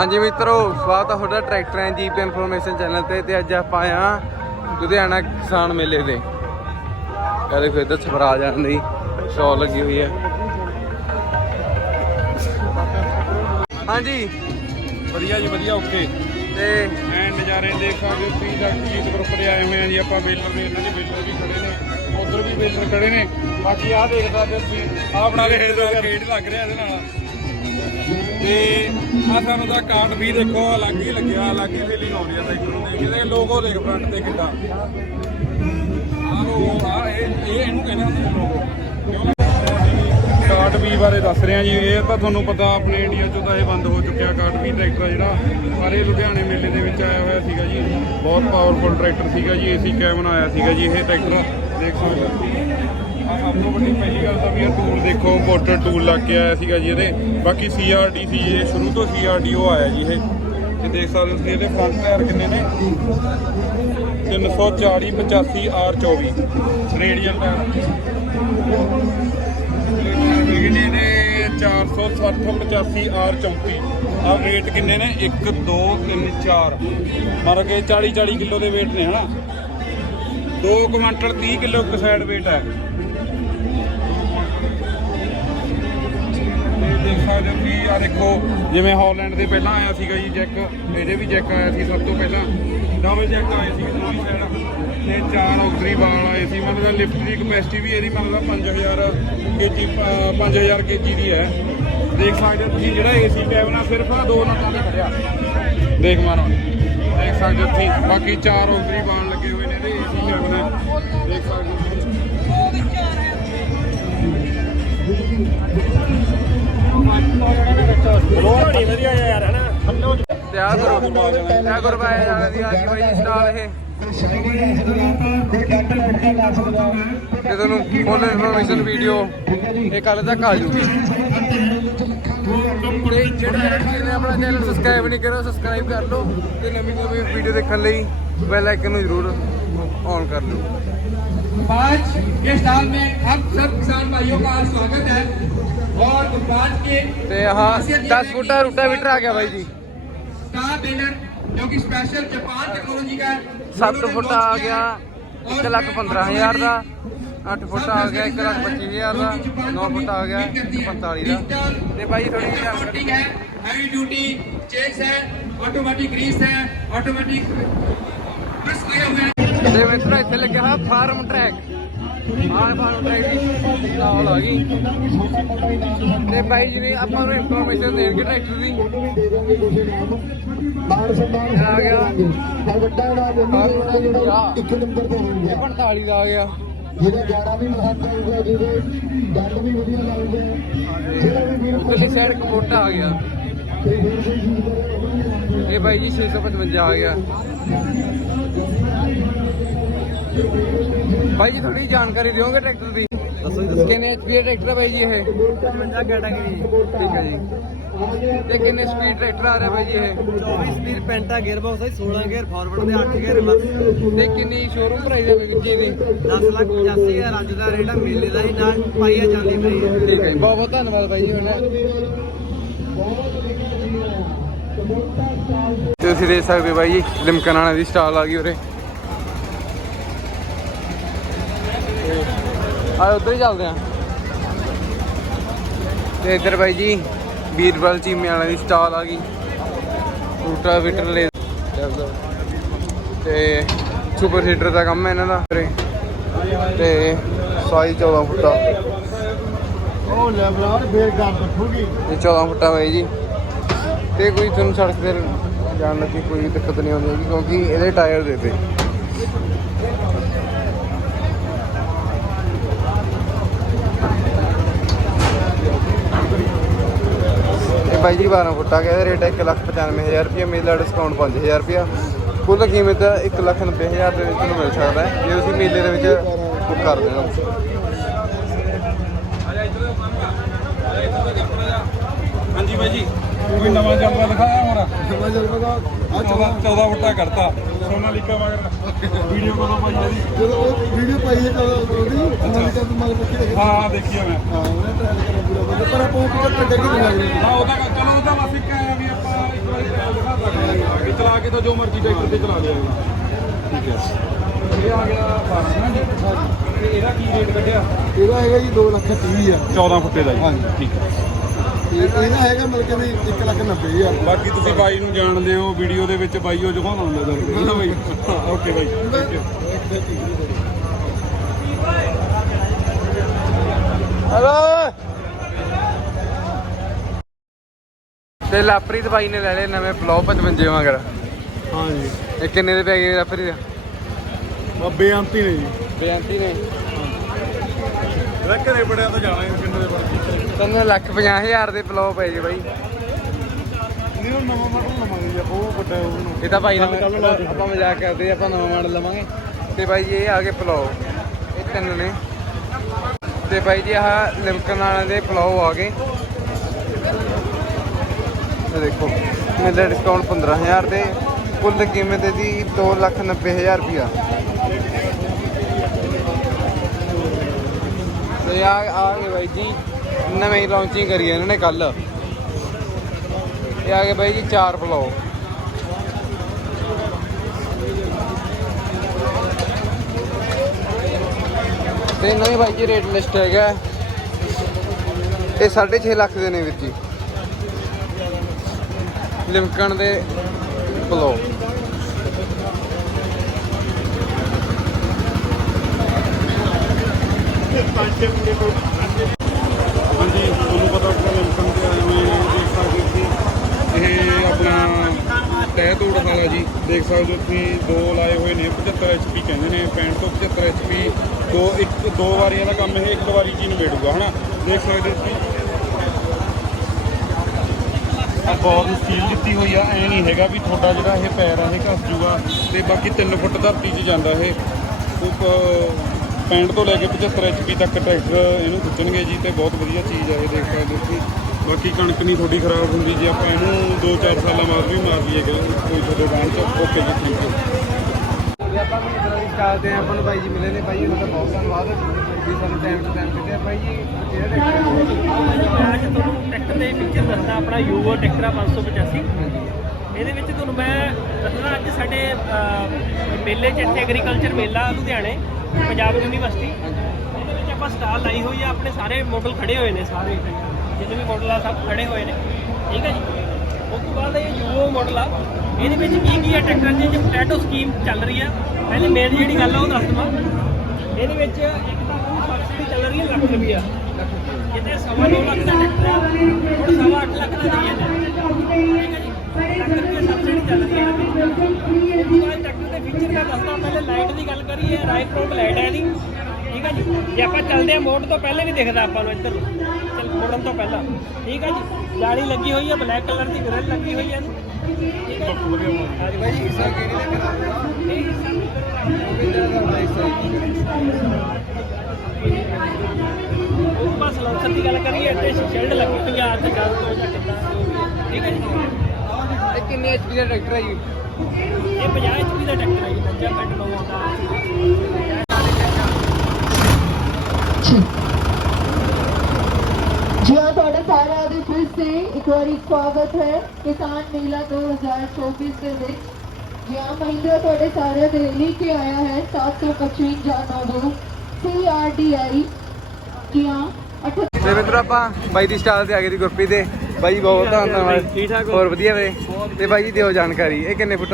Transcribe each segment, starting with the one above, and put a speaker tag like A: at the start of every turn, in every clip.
A: ਹਾਂਜੀ ਮਿੱਤਰੋ ਸਵਾਗਤ ਹੈ ਤੁਹਾਡਾ tractor and jeep information channel ਤੇ ਤੇ ਅੱਜ ਆਪਾਂ ਹਾਂ ਲੁਧਿਆਣਾ ਕਿਸਾਨ ਮੇਲੇ ਤੇ ਇਹ ਦੇਖੋ ਇੱਧਰ ਸਵਰਾਜ ਆਣ ਦੀ ਸ਼ੌ ਲੱਗੀ ਹੋਈ ਹੈ ਹਾਂਜੀ।
B: ਵਧੀਆ ਜੀ ਵਧੀਆ ਓਕੇ।
A: ਤੇ
B: ਐਨ ਨਜ਼ਾਰੇ ਦੇਖ ਸਕਦੇ ਹੋ ਤੁਸੀਂ ਦਾ ਜੀਤ ਗਰੁੱਪ ਦੇ ਆਏ ਹੋਏ ਆ ਜੀ ਆਪਾਂ ਬੇਲਰ ਦੇ ਇਹਨਾਂ ਦੇ ਬੇਲਰ ਵੀ ਖੜੇ ਨੇ ਉਧਰ ਵੀ ਬੇਲਰ ਖੜੇ ਨੇ। ਬਾਕੀ ਆਹ ਦੇਖਦਾ ਤੇ ਤੁਸੀਂ ਰੇਡ ਦਾ ਗੇਟ ਲੱਗ ਰਿਹਾ ਇਹਦੇ ਨਾਲ। ਤੇ ਆ ਸਾਨੂੰ ਦਾ ਕਾਰਡ ਵੀ ਦੇਖੋ, ਅਲੱਗ ਹੀ ਲੱਗਿਆ, ਅਲੱਗ ਹੀ ਫੀਲਿੰਗ ਆਉਂਦੀ ਆ ਟਰੈਕਟਰ ਨੂੰ। ਦੇਖ ਲੋਗੋ ਦੇਖ ਫਰੰਟ ਤੇ ਕਿੱਦਾਂ। ਆਹ ਲੋਗੋ ਆ ਇਹ ਇਹ ਇਹਨੂੰ ਕਹਿੰਦੇ ਹੁੰਦੇ ਲੋਗੋ ਕਾਰਟ ਵੀ ਬਾਰੇ ਦੱਸ ਰਿਹਾ ਜੀ, ਇਹ ਤਾਂ ਤੁਹਾਨੂੰ ਪਤਾ ਆਪਣੇ ਇੰਡੀਆ 'ਚੋਂ ਤਾਂ ਇਹ ਬੰਦ ਹੋ ਚੁੱਕਿਆ ਕਾਰਡ ਵੀ ਟਰੈਕਟਰ ਜਿਹੜਾ ਸਾਰੇ ਲੁਧਿਆਣੇ ਮੇਲੇ ਦੇ ਵਿੱਚ ਆਇਆ ਹੋਇਆ ਸੀਗਾ ਜੀ। ਬਹੁਤ ਪਾਵਰਫੁਲ ਟਰੈਕਟਰ ਸੀਗਾ ਜੀ ਏਸੀ ਕੈਬਨ ਆਇਆ ਸੀਗਾ ਜੀ, ਇਹ ਟਰੈਕਟਰ ਦੇਖ ਸਕਦੇ ਹੋ। ਸਭ ਤੋਂ ਵੱਡੀ ਪਹਿਲੀ ਗੱਲ ਤਾਂ ਵੀ ਇਹ ਟੂਲ ਦੇਖੋ ਇੰਪੋਰਟਡ ਟੂਲ ਲੱਗ ਕੇ ਆਇਆ ਸੀਗਾ ਜੀ ਇਹਦੇ। ਬਾਕੀ ਸੀਆਰਡੀ ਸੀ ਇਹ ਸ਼ੁਰੂ ਤੋਂ ਸੀਆਰਡੀਓ ਆਇਆ ਜੀ ਇਹ। ਤੇ ਦੇਖ ਸਕਦੇ ਹੋ ਤੁਸੀਂ ਇਹਦੇ ਫਰੰਟ ਟਾਇਰ ਕਿੰਨੇ ਨੇ? 340 85 R24 ਰੇਡੀਅਲ ਟਾਇਰ ਕਿੰਨੇ ਨੇ? 460 85 R34 ਆ weight ਕਿੰਨੇ ਨੇ? 1 2 3 4 ਮਰ ਕੇ 40 40 ਕਿਲੋ ਦੇ weight ਨੇ, ਹਨਾ? 2 ਕੁਇੰਟਲ 30 ਕਿਲੋ ਇੱਕ ਸਾਈਡ weight ਹੈ। ਦੇਖ ਸਕਦੇ ਹੋ ਕਿ ਆ ਦੇਖੋ, ਜਿਵੇਂ ਹਾਲੈਂਡ ਦੇ ਪਹਿਲਾਂ ਆਇਆ ਸੀਗਾ ਜੀ ਜੈਕ ਇਹਦੇ ਵੀ ਜੈਕ ਆਇਆ ਸੀ ਸਭ ਤੋਂ ਪਹਿਲਾਂ। ਡਬਲ ਜੈਕ ਆਏ ਸੀ ਦੋਵੇਂ ਸਾਈਡ ਤੇ ਚਾਰ ਆਕਸਰੀ ਬਾਲ ਆਏ ਸੀ। ਮਤਲਬ ਲਿਫਟ ਦੀ ਕਪੈਸਿਟੀ ਵੀ ਇਹਦੀ ਮਤਲਬ 5000 ਕੇਜੀ 5000 ਕੇਜੀ ਦੀ ਹੈ। ਦੇਖ ਸਕਦੇ ਹੋ ਤੁਸੀਂ ਜਿਹੜਾ ਏਸੀ ਕੈਬਨ ਆ ਸਿਰਫ ਦੋ ਨਟਾਂ ਤੇ ਖੜਿਆ। ਦੇਖ ਮਾਰੋ। ਦੇਖ ਸਕਦੇ ਹੋ ਤੁਸੀਂ। ਬਾਕੀ ਚਾਰ ਆਕਸਰੀ ਵਾਲ ਲੱਗੇ ਹੋਏ ਨੇ ਇਹਦੇ ਏਸੀ ਕੈਬਨ ਦੇਖ ਸਕਦੇ ਹੋ।
C: ਲੋੜੀ ਵਧੀਆ ਯਾਰ ਹਨਾ
A: ਤੇ ਆ ਕਰੋ ਆ ਕਰੋ ਬਾਈ ਜਾਣ ਦੀ ਆ ਗਈ ਬਾਈ ਸਟਾਲ ਇਹ ਤੇ ਤੁਹਾਨੂੰ ਫੁੱਲ ਇਨਫੋਰਮੇਸ਼ਨ ਵੀਡੀਓ ਇਹ ਕੱਲ ਤੱਕ ਆ ਜੂਗੀ ਤੇ ਜਿਹੜਾ ਨੇ ਆਪਣਾ ਚੈਨਲ ਸਬਸਕ੍ਰਾਈਬ ਨਹੀਂ ਕਰਿਆ ਸਬਸਕ੍ਰਾਈਬ ਕਰ ਲਓ ਤੇ ਨਵੀਂ ਨਵੀਂ ਵੀਡੀਓ ਦੇਖਣ ਲਈ ਬੈਲ ਆਈਕਨ ਨੂੰ ਜ਼ਰੂਰ ਔਨ ਕਰ ਲਓ
D: आज के साल में हम सब किसान भाइयों का स्वागत है और आज के
A: ਤੇ ਆਹ 10 ਫੁੱਟਾ ਰੂਟਾਵੀਟਰ ਆ ਗਿਆ ਬਾਈ ਜੀ
D: स्टार बेलर जो कि स्पेशल जापान टेक्नोलॉजी का है
A: 7 ਫੁੱਟ ਆ ਗਿਆ 1 ਲੱਖ 15000 ਦਾ 8 ਫੁੱਟ ਆ ਗਿਆ 1 ਲੱਖ 25000 ਦਾ 9 ਫੁੱਟ ਆ ਗਿਆ 145 ਦਾ ਤੇ ਬਾਈ ਥੋੜੀ ਜਿਹੀ ਜਾਣਕਾਰੀ
D: ऑटोमेटिक है हैवी ड्यूटी चेक्स है ऑटोमेटिक ग्रीस है ऑटोमेटिक बस लगे हुए हैं
A: ਤੇ ਮਿੱਤਰੋ ਇੱਥੇ ਲੱਗਿਆ ਹੋਇਆ ਫਾਰਮ ਟਰੈਕ ਟਰੈਕ ਦੀ ਨਾਲ ਆ ਗਈ। ਤੇ ਬਾਈ ਜੀ ਨੇ ਆਪਾਂ ਨੂੰ ਇਨਫੋਰਮੇਸ਼ਨ ਦੇਣਗੇ ਟਰੈਕਟਰ ਦੀ। ਇਹ ਆ ਗਿਆ।
E: ਇੱਕ ਨੰਬਰ ਤੇ ਹੋਊਗਾ
A: 45 ਦਾ ਆ ਗਿਆ।
E: ਜਿਹਦਾ 11 ਵੀ ਮਹੱਤਵ ਹੋਊਗਾ ਜਿਹਦੇ ਦੰਦ ਵੀ ਵਧੀਆ ਲਾਉਂਦੇ ਜਿਹੜਾ ਵੀ ਵੀਰ
A: ਉੱਤਰਲੀ ਸਾਈਡ ਕਪੋਟਾ ਆ ਗਿਆ। ਇਹ ਬਾਈ ਜੀ 655 ਆ ਗਿਆ। ਬਾਈ ਜੀ ਥੋੜੀ ਜਾਣਕਾਰੀ ਦਿਓਗੇ ਟਰੈਕਟਰ ਦੀ? ਦੱਸੋ ਜੀ ਕਿੰਨੇ ਐਚਪੀ ਦਾ ਟਰੈਕਟਰ ਹੈ ਬਾਈ ਜੀ ਇਹ? 55 ਕੈਟਾਗਰੀ ਠੀਕ ਹੈ ਜੀ। ਤੇ ਕਿੰਨੇ ਸਪੀਡ ਟਰੈਕਟਰ ਆ ਰਿਹਾ ਬਾਈ ਜੀ ਇਹ?
C: 24 ਸਪੀਡ ਪੈਂਟਾ ਗੇਅਰ ਬਾਕਸ ਹੈ 16 ਗੇਅਰ ਫਾਰਵਰਡ ਦੇ 8 ਗੇਅਰ ਰਿਵਰਸ
A: ਤੇ ਕਿੰਨੀ ਸ਼ੋਰੂਮ ਪ੍ਰਾਈਸ ਹੈ ਬਾਈ ਜੀ ਦੀ
C: 10 ਲੱਖ 85 ਹਜ਼ਾਰ ਅੱਜ ਦਾ ਰੇਟ ਮੇਲੇ ਦਾ ਹੀ ਨਾ ਪਾਈਆ ਜਾਂਦੀ ਪਈ ਹੈ
A: ਠੀਕ ਹੈ ਜੀ। ਬਹੁਤ ਬਹੁਤ ਧੰਨਵਾਦ ਬਾਈ ਜੀ ਤੇ ਤੁਸੀਂ ਦੇਖ ਸਕਦੇ ਹੋ ਬਾਈ ਜੀ ਲਿਮਕਨ ਵਾਲਿਆਂ ਦੀ ਸਟਾਲ ਆ ਗਈ ਉਰੇ। ਆ ਉਧਰ ਹੀ ਚੱਲਦੇ ਆ। ਤੇ ਇੱਧਰ ਬਾਈ ਜੀ ਵੀਰਵਾਲ ਚੀਮੇ ਵਾਲਿਆਂ ਦੀ ਸਟਾਲ ਆ ਗਈ। ਰੂਟਾ ਵਿਟਰ ਲੈ ਤੇ ਸੁਪਰ ਸੀਡਰ ਦਾ ਕੰਮ ਹੈ ਇਹਨਾਂ ਦਾ। ਤੇ ਸਾਈ 14 ਫੁੱਟਾ।
E: ਉਹ ਲੈ ਬਰਾੜ ਫੇਰ ਗੱਲ ਰੱਖੂਗੀ।
A: ਇਹ 14 ਫੁੱਟਾ ਬਾਈ ਜੀ। ਤੇ ਕੋਈ ਤੁਹਾਨੂੰ ਸੜਕ ਤੇ ਜਾਣ ਲੱਗੀ ਕੋਈ ਦਿੱਕਤ ਨਹੀਂ ਆਉਂਦੀ ਕਿਉਂਕਿ ਇਹਦੇ ਟਾਇਰ ਦੇ ਤੇ। ਬਾਈ ਜੀ 12 ਫੁੱਟਾ ਗਿਆ, ਇਹਦਾ ਰੇਟ 195000 ਰੁਪਏ ਮੇਲਾ ਡਿਸਕਾਊਂਟ 5000 ਰੁਪਏ ਕੁੱਲ ਕੀਮਤ 190000 ਦੇ ਵਿੱਚ ਤੁਹਾਨੂੰ ਮਿਲ ਸਕਦਾ ਹੈ, ਜੇ ਤੁਸੀਂ ਮੇਲੇ ਦੇ ਵਿੱਚ ਬੁੱਕ ਕਰ ਦੇਣਾ
B: ਹਾਂਜੀ ਬਾਈ ਜੀ। ਕੋਈ ਨਵਾਂ ਜਲਵਾ ਦਿਖਾਇਆ ਹੁਣ।
E: ਨਵਾਂ ਜਲਵਾ
B: ਆ 14 14 ਫੁੱਟਾ ਕਰਤਾ। ਸੋਨਾਲੀਕਾ ਮਗਰ ਵੀਡੀਓ ਕੋਲੋਂ ਪਾਈ ਇਹਦੀ
E: ਜਦੋਂ ਉਹ ਵੀਡੀਓ ਪਾਈ ਹੈ ਤਾਂ ਉਹਦੀ ਨਵੀਂ ਤਾਂ ਮਾਲ ਮੁੱਕੀ
B: ਹਾਂ ਹਾਂ ਦੇਖੀ ਮੈਂ।
E: ਹਾਂ ਟ੍ਰਾਇਲ ਕਰਨਾ ਪੂਰਾ ਬੰਦਾ ਪਰ ਆਪਾਂ ਉਹ ਕਿਤੇ ਕੱਢੇ ਕਿ ਨਹੀਂ ਲੱਗਦੇ
B: ਨਾ ਉਹਦਾ ਚਲੋ ਉਹਦਾ ਬਸ ਇੱਕ ਆਇਆ ਵੀ ਆਪਾਂ ਇੱਕ ਵਾਰੀ ਕੇ ਤਾਂ ਜੋ ਮਰਜ਼ੀ ਟਰੈਕਟਰ ਤੇ ਚਲਾ ਲਿਆ ਠੀਕ ਹੈ। ਇਹ ਆ ਗਿਆ 12 ਨਾ ਜੀ ਇਹਦਾ ਕੀ ਰੇਟ ਕੱਢਿਆ?
F: ਇਹਦਾ ਹੈਗਾ ਜੀ 2 ਲੱਖ 30 ਆ
B: 14 ਫੁੱਟੇ ਦਾ ਜੀ।
F: ਹਾਂਜੀ।
B: ਠੀਕ ਹੈ।
F: ਇਹਦਾ ਹੈਗਾ ਮਤਲਬ ਕਿ ਵੀ 1 ਲੱਖ 90 ਹਜ਼ਾਰ।
B: ਬਾਕੀ ਤੁਸੀਂ ਬਾਈ ਨੂੰ ਜਾਣਦੇ ਹੋ ਵੀਡੀਓ ਦੇ ਵਿੱਚ ਬਾਈ ਉਹ ਦਿਖਾਉਂਦਾ ਹੁੰਦਾ ਤੁਹਾਨੂੰ। ਨਾ ਬਾਈ? ਓਕੇ ਬਾਈ
A: ਹਲੋ। ਤੇ ਲਾਪਰੀ ਦਵਾਈ ਨੇ ਲੈ ਲਏ ਨਵੇਂ ਪਲੋ 55 ਮਗਰ।
F: ਹਾਂਜੀ।
A: ਇਹ ਕਿੰਨੇ ਦੇ ਪੈ ਗਏ ਲਾਪਰੀ ਦਾ
F: ਆ ਬੇਅੰਤੀ ਨੇ ਜੀ।
A: ਬੇਅੰਤੀ ਨੇ।
F: ਘਰੇ ਬੜਿਆ ਤਾਂ ਜਾਣਾ ਹੀ ਕਿੰਨੇ ਦੇ ਬਣ
A: ਤਿੰਨ ਲੱਖ ਪੰਜਾਹ ਹਜ਼ਾਰ ਦੇ ਪਲੋ ਪਏ ਜੀ ਬਾਈ।
F: ਨਹੀਂ ਉਹ ਨਵਾਂ ਮਾਡਲ ਲਵਾਂਗੇ ਜੀ ਆਪਾਂ ਉਹ ਵੱਡਾ ਉਹਨੂੰ
A: ਇਹ ਤਾਂ ਭਾਈ ਨਾਲ। ਆਪਾਂ ਮਜ਼ਾਕ ਕਰਦੇ ਆ, ਆਪਾਂ ਨਵਾਂ ਮਾਡਲ ਲਵਾਂਗੇ। ਤੇ ਬਾਈ ਜੀ ਇਹ ਆ ਗਏ ਪਲੋ ਇਹ ਤਿੰਨ ਨੇ। ਤੇ ਬਾਈ ਜੀ ਆਹ ਲਿਮਕਨ ਵਾਲਿਆਂ ਦੇ ਪਲੋ ਆ ਗਏ। ਇਹ ਦੇਖੋ ਮੇਰਾ ਡਿਸਕਾਊਂਟ 15000 ਦੇ। ਕੁੱਲ ਕੀਮਤ ਇਹਦੀ 290000 ਰੁਪਿਆ ਤੇ ਆ ਆ ਗਏ ਬਾਈ ਜੀ। ਨਵੀਂ ਲਾਂਚਿੰਗ ਕਰੀ ਹੈ ਇਹਨਾਂ ਨੇ ਕੱਲ ਇਹ ਆ ਗਏ ਬਾਈ ਜੀ ਚਾਰ ਪਲੋ ਤੇ ਇਹਨਾਂ ਬਾਈ ਜੀ ਰੇਟ ਲਿਸਟ ਹੈਗਾ। ਇਹ 6.5 ਲੱਖ ਦੇ ਨੇ ਵਿੱਚ ਜੀ। ਲਿਮਕਣ ਦੇ ਪਲੋ
B: ਹਾਂਜੀ ਤੁਹਾਨੂੰ ਪਤਾ ਆਪਣਾ ਤੇ ਆਏ ਹੋਏ ਹਾਂ, ਦੇਖ ਸਕਦੇ ਹੋ ਤੁਸੀਂ। ਇਹ ਆਪਣਾ ਤਹਿ ਤੋੜ ਵਾਲਾ ਜੀ ਦੇਖ ਸਕਦੇ ਹੋ ਤੁਸੀਂ ਦੋ ਲਾਏ ਹੋਏ ਨੇ 75 HP ਕਹਿੰਦੇ ਨੇ 65 ਤੋਂ 75 HP ਦੋ ਇੱਕ ਦੋ ਵਾਰੀਆਂ ਦਾ ਕੰਮ ਇਹ ਇੱਕ ਵਾਰੀ ਚ ਹੀ ਨਿਬੇੜੂਗਾ ਹਨਾ? ਦੇਖ ਸਕਦੇ ਹੋ ਤੁਸੀਂ। ਆ ਬੋਲ ਨੂੰ ਦਿੱਤੀ ਹੋਈ ਆ ਐ ਨਹੀਂ ਹੈਗਾ ਵੀ ਤੁਹਾਡਾ ਜਿਹੜਾ ਇਹ ਪੈਰ ਆ ਇਹ ਘਸ ਜੂਗਾ ਤੇ ਬਾਕੀ 3 ਫੁੱਟ ਧਰਤੀ 'ਚ ਜਾਂਦਾ ਇਹ। ਉਪ 65 ਤੋਂ ਲੈ ਕੇ 75 HP ਤੱਕ ਟਰੈਕਟਰ ਇਹਨੂੰ ਖਿੱਚਣਗੇ ਜੀ ਤੇ ਬਹੁਤ ਵਧੀਆ ਚੀਜ਼ ਆ ਇਹ ਦੇਖ ਸਕਦੇ ਹੋ ਤੁਸੀਂ। ਬਾਕੀ ਕਣਕ ਨਹੀਂ ਤੁਹਾਡੀ ਖਰਾਬ ਹੁੰਦੀ ਜੇ ਆਪਾਂ ਇਹਨੂੰ 2-4 ਸਾਲਾਂ ਬਾਅਦ ਵੀ ਮਾਰ ਲਈਏ ਗਾ ਕੋਈ ਤੁਹਾਡੇ ਚ ਓਕੇ ਜੀ ਯੂ
A: ਜੇ ਆਪਾਂ ਵੀ ਇਦਾਂ ਦੀ ਸਟਾਰ ਤੇ ਆਪਾਂ ਨੂੰ ਬਾਈ ਜੀ ਮਿਲੇ ਨੇ ਬਾਈ ਉਹਨਾਂ ਦਾ ਬਹੁਤ ਧੰਨਵਾਦ। ਵੀ ਸਾਨੂੰ ਟਾਈਮ ਟੂ ਟਾਈਮ ਦਿੱਤੇ ਬਾਈ ਜੀ ਟਰੈਕਟਰ
C: ਅੱਜ ਤੁਹਾਨੂੰ ਟਰੈਕਟਰ ਦੇ ਫੀਚਰ ਦੱਸਦਾ ਆਪਣਾ ਯੂਵੋ ਟਰੈਕਟਰ 585 ਇਹਦੇ ਵਿੱਚ ਤੁਹਾਨੂੰ ਮੈਂ ਦੱਸਣਾ ਅੱਜ ਸਾਡੇ ਮੇਲੇ 'ਚ ਇੱਥੇ ਐਗਰੀਕਲਚਰ ਮੇਲਾ ਲੁਧਿਆਣੇ, ਪੰਜਾਬ ਯੂਨੀਵਰਸਿਟੀ ਉਹਦੇ ਵਿੱਚ ਆਪਾਂ ਸਟਾਲ ਲਾਈ ਹੋਈ ਆ, ਆਪਣੇ ਸਾਰੇ ਮਾਡਲ ਖੜੇ ਹੋਏ ਨੇ ਸਾਰੇ। ਜਿੰਨੇ ਵੀ ਮਾਡਲ ਆ, ਸਭ ਖੜੇ ਹੋਏ ਨੇ। ਠੀਕ ਹੈ ਜੀ? ਉਸ ਤੋਂ ਬਾਅਦ ਇਹ ਯੂਵੋ ਮਾਡਲ ਆ। ਇਹਦੇ ਵਿੱਚ ਕੀ ਕੀ ਆ, ਟਰੈਕਟਰ ਦੀ ਜੇ ਪਲੈਟੋ ਸਕੀਮ ਚੱਲ ਰਹੀ ਆ, ਪਹਿਲੇ ਮੇਨ ਜਿਹੜੀ ਗੱਲ ਆ, ਉਹ ਦੱਸ ਦਵਾਂ। ਇਹਦੇ ਵਿੱਚ ਇੱਕ ਤਾਂ ਸਬਸਿਡੀ ਚੱਲ ਰਹੀ ਹੈ ਲੱਖ ਰੁਪਈਆ। ਜਿੱਥੇ ਸਵਾ ਦੋ ਲੱਖ ਦਾ ਟਰੈਕਟਰ ਆ, ਹੁਣ ਸਵਾ ਅੱਠ ਲੱਖ ਦਾ ਦੇਈਏ ਠੀਕ ਹੈ ਜੀ? ਲੱਖ ਰੁਪਈਆ ਲਾਈਟ ਹੈ ਇਹਦੀ ਠੀਕ ਹੈ ਜੀ ਜੇ ਆਪਾਂ ਚੱਲਦੇ ਆ ਮੋੜ ਤੋਂ ਪਹਿਲੇ ਨਹੀਂ ਦਿਖਦਾ ਆਪਾਂ ਨੂੰ ਇੱਧਰ ਚੱਲ ਮੋੜਨ ਤੋਂ ਪਹਿਲਾਂ ਠੀਕ ਹੈ ਜੀ ਜਾਲੀ ਲੱਗੀ ਹੋਈ ਹੈ ਬਲੈਕ ਕਲਰ ਦੀ ਗ੍ਰਿਲ ਲੱਗੀ ਹੋਈ ਹੈ ਠੀਕ ਹੈ ਹਾਂਜੀ ਬਾਈ
A: ਹਿੱਸਾ ਕਿਹੜੀ ਦੇ ਕਰਾਂਗੇ
C: ਇਹ ਹਿੱਸਾ ਉਹ ਬਸ ਲੰਸਰ ਦੀ ਗੱਲ ਕਰੀਏ ਇੱਥੇ ਸ਼ਿਲਡ ਲੱਗੀ ਹੋਈ ਆ ਤੇ ਗੱਲ ਤੋਂ ਜਾਂ ਕਿੱਦਾਂ ਠੀਕ ਹੈ ਜੀ
A: ਕਿੰਨੇ ਐਚਪੀ ਦਾ ਟਰੈਕਟਰ ਹੈ ਜੀ?
C: ਇਹ 50 HP ਦਾ ਟਰੈਕਟਰ ਹੈ ਜੀ ਨੱਜਾ ਪਿੰਡ ਨੂੰ ਆਉਂਦਾ
G: ਜੀ ਹਾਂ ਤੁਹਾਡੇ ਸਾਰਿਆਂ ਦੇ ਫਿਰ ਸੇ ਇੱਕ ਵਾਰੀ ਸਵਾਗਤ ਹੈ ਕਿਸਾਨ ਮੇਲਾ 2024 ਦੇ ਵਿੱਚ। ਜੀ ਹਾਂ ਮਹਿੰਦਰਾ ਤੁਹਾਡੇ ਸਾਰਿਆਂ ਦੇ ਲਈ ਲੈ ਕੇ ਆਇਆ ਹੈ 755 ਨੋਵੋ CRDI ਜੀ ਹਾਂ 38
A: ਤੇ ਮਿੱਤਰੋ ਆਪਾਂ ਬਾਈ ਦੀ ਸਟਾਲ ਤੇ ਆ ਗਏ ਦੀ ਗੁਰਪ੍ਰੀਤ ਦੇ। ਬਾਈ ਬਹੁਤ ਧੰਨਵਾਦ।
C: ਠੀਕ ਠਾਕ ਹੋ?
A: ਹੋਰ ਵਧੀਆ ਵੇ। ਤੇ ਬਾਈ ਜੀ ਦਿਓ ਜਾਣਕਾਰੀ ਇਹ ਕਿੰਨੇ ਫੁੱਟ?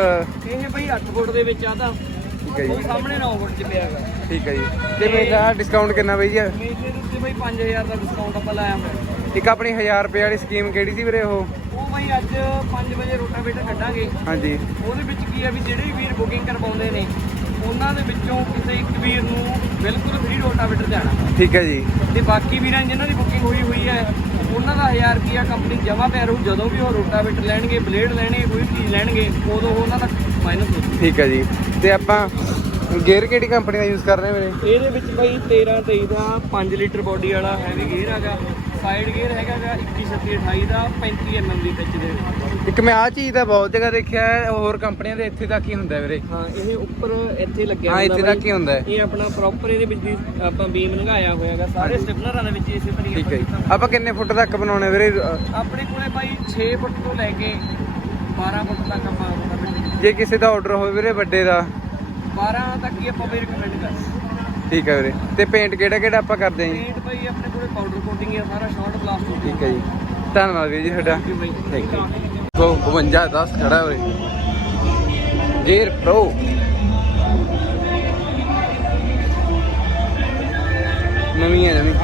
C: ਇਹ ਬਈ 8 ਫੁੱਟ ਦੇ ਵਿੱਚ ਆਦਾ
A: ਠੀਕ ਹੈ ਜੀ।
C: ਸਾਹਮਣੇ 9 ਫੁੱਟ ਚ ਪਿਆ ਹੈਗਾ
A: ਠੀਕ ਹੈ ਜੀ। ਤੇ ਮੇਰਾ ਡਿਸਕਾਊਂਟ ਕਿੰਨਾ ਬਈ ਜੀ?
C: ਮੇਲੇ ਦੇ ਉੱਤੇ ਬਈ 5000 ਦਾ ਡਿਸਕਾਊਂਟ ਆਪਾਂ ਲਾਇਆ ਹੋਇਆ।
A: ਇੱਕ ਆਪਣੀ 1000 ਰੁਪਏ ਵਾਲੀ ਸਕੀਮ ਕਿਹੜੀ ਸੀ ਵੀਰੇ ਉਹ?
C: ਉਹ ਬਈ ਅੱਜ 5 ਵਜੇ ਰੋਟਾਵੇਟਰ ਕੱਢਾਂਗੇ।
A: ਹਾਂਜੀ।
C: ਉਹਦੇ ਵਿੱਚ ਕੀ ਆ ਵੀ ਜਿਹੜੇ ਵੀਰ ਬੁਕਿੰਗ ਕਰਵਾਉਂਦੇ ਨੇ ਉਹਨਾਂ ਦੇ ਵਿੱਚੋਂ ਕਿਸੇ ਇੱਕ ਵੀਰ ਨੂੰ ਬਿਲਕੁਲ ਫ੍ਰੀ ਰੋਟਾਵੇਟਰ ਜਾਣਾ।
A: ਠੀਕ ਹੈ ਜੀ।
C: ਤੇ ਬਾਕੀ ਵੀਰਾਂ ਜਿਨ੍ਹਾਂ ਦੀ ਬੁਕਿੰਗ ਹੋਈ ਹੋਈ ਹੈ ਉਹਨਾਂ ਦਾ 1000 ਰੁਪਿਆ ਕੰਪਨੀ ਜਮ੍ਹਾਂ ਪਿਆ ਰਹੂ ਜਦੋਂ ਵੀ ਉਹ ਰੋਟਾਵੇਟਰ ਲੈਣਗੇ ਬਲੇਡ ਲੈਣਗੇ ਕੋਈ ਚੀਜ਼ ਲੈਣਗੇ ਉਦੋਂ ਉਹਨਾਂ ਦਾ ਮਾਈਨਸ ਹੋ ਜੂ
A: ਠੀਕ ਹੈ ਜੀ। ਤੇ ਆਪਾਂ ਗੇਅਰ ਕਿਹੜੀ ਕੰਪਨੀ ਦਾ ਯੂਜ਼ ਕਰ ਰਹੇ ਵੀਰੇ?
C: ਇਹਦੇ ਵਿੱਚ ਬਈ 13 23 ਦਾ 5 ਲੀਟਰ ਬੋਡੀ ਵਾਲਾ ਹੈਵੀ ਗੇਅਰ ਹੈਗਾ। ਸਾਈਡ ਗੇਅਰ ਹੈਗਾ ਗਾ 21 37 28 ਦਾ 35 mm ਦੀ ਪਿਚ ਦੇ ਵਿੱਚ।
A: ਇੱਕ ਮੈਂ ਆ ਚੀਜ਼ ਦਾ ਬਹੁਤ ਜਗ੍ਹਾ ਦੇਖਿਆ ਹੈ ਹੋਰ ਕੰਪਨੀਆਂ ਦੇ ਇੱਥੇ ਤੱਕ ਹੀ ਹੁੰਦਾ ਵੀਰੇ।
C: ਹਾਂ ਇਹ ਉੱਪਰ ਇੱਥੇ ਲੱਗਿਆ
A: ਹਾਂ, ਇੱਥੇ ਤੱਕ ਹੀ ਹੁੰਦਾ ਹੈ।
C: ਇਹ ਆਪਣਾ ਪ੍ਰੋਪਰ ਇਹਦੇ ਵਿੱਚ ਦੀ ਆਪਾਂ ਬੀਮ ਲੰਘਾਇਆ ਹੋਇਆਗਾ ਸਾਰੇ ਸਟਿਪਲਰਾਂ ਦੇ ਵਿੱਚ ਇਸੇ ਤਰੀਕੇ
A: ਠੀਕ ਹੈ ਜੀ। ਆਪਾਂ ਕਿੰਨੇ ਫੁੱਟ ਤੱਕ ਬਣਾਉਣੇ ਵੀਰੇ? ਅ,
C: ਆਪਣੇ ਕੋਲੇ ਬਾਈ 6 ਫੁੱਟ ਤੋਂ ਲੈ ਕੇ
D: 12 ਫੁੱਟ ਤੱਕ ਆਪਾਂ ਕਰ ਲੈਂਦੇ
A: ਜੇ ਕਿਸੇ ਦਾ ਆਰਡਰ ਹੋਵੇ ਵੀਰੇ ਵੱਡੇ ਦਾ।
D: 12 ਤੱਕ ਹੀ ਆਪਾਂ ਵੀ ਰეკਮੈਂਡ ਕਰਦੇ
A: ਠੀਕ ਹੈ ਵੀਰੇ। ਤੇ ਪੇਂਟ ਕਿਹੜਾ ਕਿਹੜਾ ਆਪਾਂ ਕਰਦੇ ਹਾਂ ਜੀ?
D: ਪੇਂਟ ਭਾਈ ਆਪਣੇ ਕੋਲੇ ਪਾਊਡਰ ਕੋਟਿੰਗ ਹੈ ਸਾਰਾ ਸ਼ਾਰਟ ਬਲਾਸਟ
A: ਠੀਕ ਹੈ ਜੀ। ਧੰਨਵਾਦ ਵੀਰ ਜੀ ਤੁਹਾਡਾ। ਥੈਂਕ ਯੂ 52 10 ਖੜਾ ਹੋਏ। Gear pro. ਨਵੀਂ ਹੈ ਨਵੀਂ।